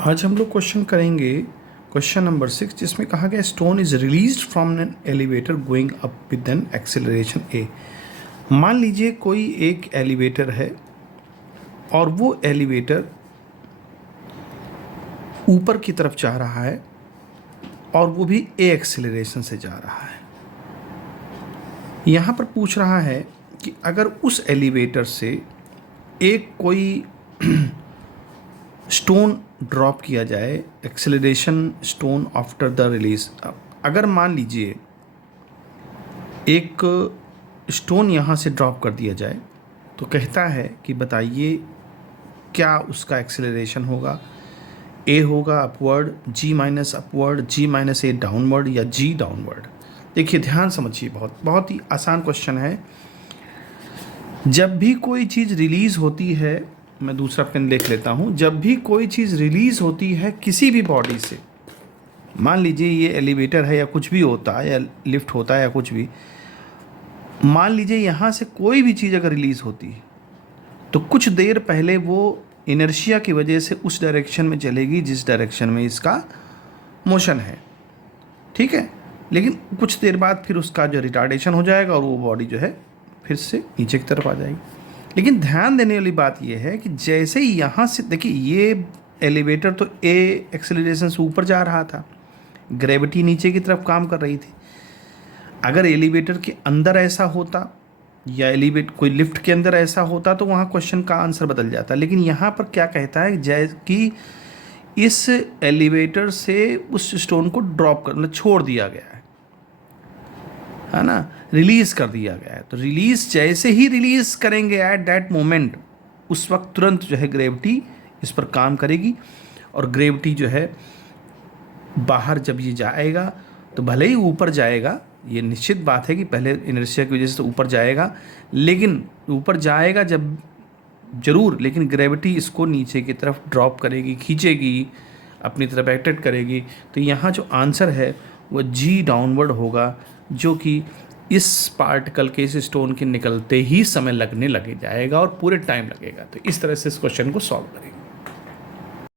आज हम लोग क्वेश्चन करेंगे क्वेश्चन नंबर 6, जिसमें कहा गया stone is released from an elevator going up with an acceleration a. मान लीजिए कोई एक एलिवेटर है और वो एलिवेटर ऊपर की तरफ जा रहा है और वो भी ए एक्सेलरेशन से जा रहा है। यहाँ पर पूछ रहा है कि अगर उस एलिवेटर से एक कोई स्टोन ड्रॉप किया जाए, acceleration stone after the release. अगर मान लीजिए एक स्टोन यहाँ से ड्रॉप कर दिया जाए तो कहता है कि बताइए क्या उसका एक्सेलरेशन होगा। ए होगा अपवर्ड, जी माइनस अपवर्ड, जी माइनस ए डाउनवर्ड या जी डाउनवर्ड। देखिए ध्यान समझिए, बहुत ही आसान क्वेश्चन है। जब भी कोई चीज़ रिलीज़ होती है, मैं दूसरा पेन देख लेता हूँ। जब भी कोई चीज़ रिलीज़ होती है किसी भी बॉडी से, मान लीजिए ये एलिवेटर है या कुछ भी होता है या लिफ्ट होता है या कुछ भी, मान लीजिए यहाँ से कोई भी चीज़ अगर रिलीज़ होती है तो कुछ देर पहले वो इनर्शिया की वजह से उस डायरेक्शन में चलेगी जिस डायरेक्शन में इसका मोशन है, ठीक है। लेकिन कुछ देर बाद फिर उसका जो रिटार्डेशन हो जाएगा और वो बॉडी जो है फिर से नीचे की तरफ आ जाएगी। लेकिन ध्यान देने वाली बात यह है कि जैसे ही यहाँ से देखिए, ये एलिवेटर तो ए एक्सेलरेशन से ऊपर जा रहा था, ग्रेविटी नीचे की तरफ काम कर रही थी। अगर एलिवेटर के अंदर ऐसा होता या एलिवेटर कोई लिफ्ट के अंदर ऐसा होता तो वहाँ क्वेश्चन का आंसर बदल जाता। लेकिन यहाँ पर क्या कहता है, जैसे कि इस एलिवेटर से उस स्टोन को ड्रॉप कर मतलब छोड़ दिया गया है ना, रिलीज़ कर दिया गया है। तो रिलीज़ जैसे ही रिलीज़ करेंगे एट दैट मोमेंट, उस वक्त तुरंत जो है ग्रेविटी इस पर काम करेगी और ग्रेविटी जो है बाहर जब ये जाएगा तो भले ही ऊपर जाएगा, ये निश्चित बात है कि पहले इनर्शिया की वजह से तो ऊपर जाएगा, लेकिन ऊपर जाएगा जब ज़रूर, लेकिन ग्रेविटी इसको नीचे की तरफ ड्रॉप करेगी, खींचेगी, अपनी तरफ अट्रैक्ट करेगी। तो यहाँ जो आंसर है वो जी डाउनवर्ड होगा, जो कि इस पार्टिकल के इस स्टोन के निकलते ही समय लगने लगे जाएगा और पूरे टाइम लगेगा। तो इस तरह से इस क्वेश्चन को सॉल्व करेंगे।